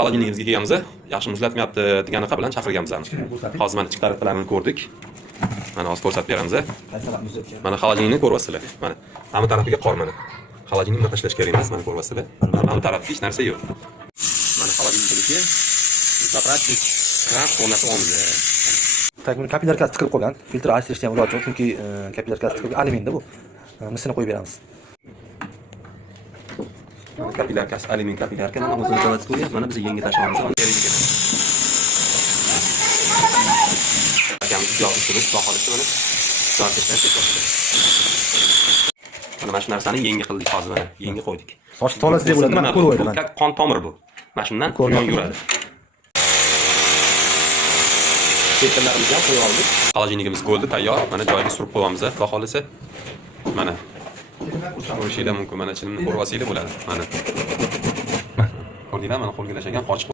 xolodilnigimizga kelganmiz. Yaxshi muzlatmayapti deganiga bilan chaqirganmiz. Hozir mana ichki taraflarini ko'rdik. Mana hozir ko'rsatib beramiz. Mana xolodilnikni ko'ryapsizlar. Mana hamma tarafiga qor mana. Xolodilnikni tashlash kerak emas, mana ko'ryapsizlar. Hamma tarafda hech narsa yo'q. Mana xolodilnikniki zapravka kraf o'rnatilgan. Takmil kapillarkasi tiqilib qolgan. Filtr aralashtirishga ham iloji yo'q, chunki kapillarkasi tiqilib alyuminda bu. Misini qo'yib beramiz. Kapillarkasi alyumin kapillarka mana o'zini zavod qo'ygan. Mana biz yangi tashlaymiz. Akamiz yo'q turib xohlasa mana mana shu narsani yangi qildik hozir mana. Yangi qo'ydik. Soch tolasi deb bo'ladi, mana ko'rib mana. Qon tomir bu. Mana shundan ko'rgan yuradi. Ketlarimizni ham qo'yib oldik. Xolodilnigimiz bo'ldi, tayyor. Mana joyiga surib qo'yamiz, xudo xolisa. Mana. Ko'rishinglar mumkin. Mana ichini ko'rib olsanglar bo'ladi. Mana. Ko'rdinglar, mana qo'lga tashlagan qochib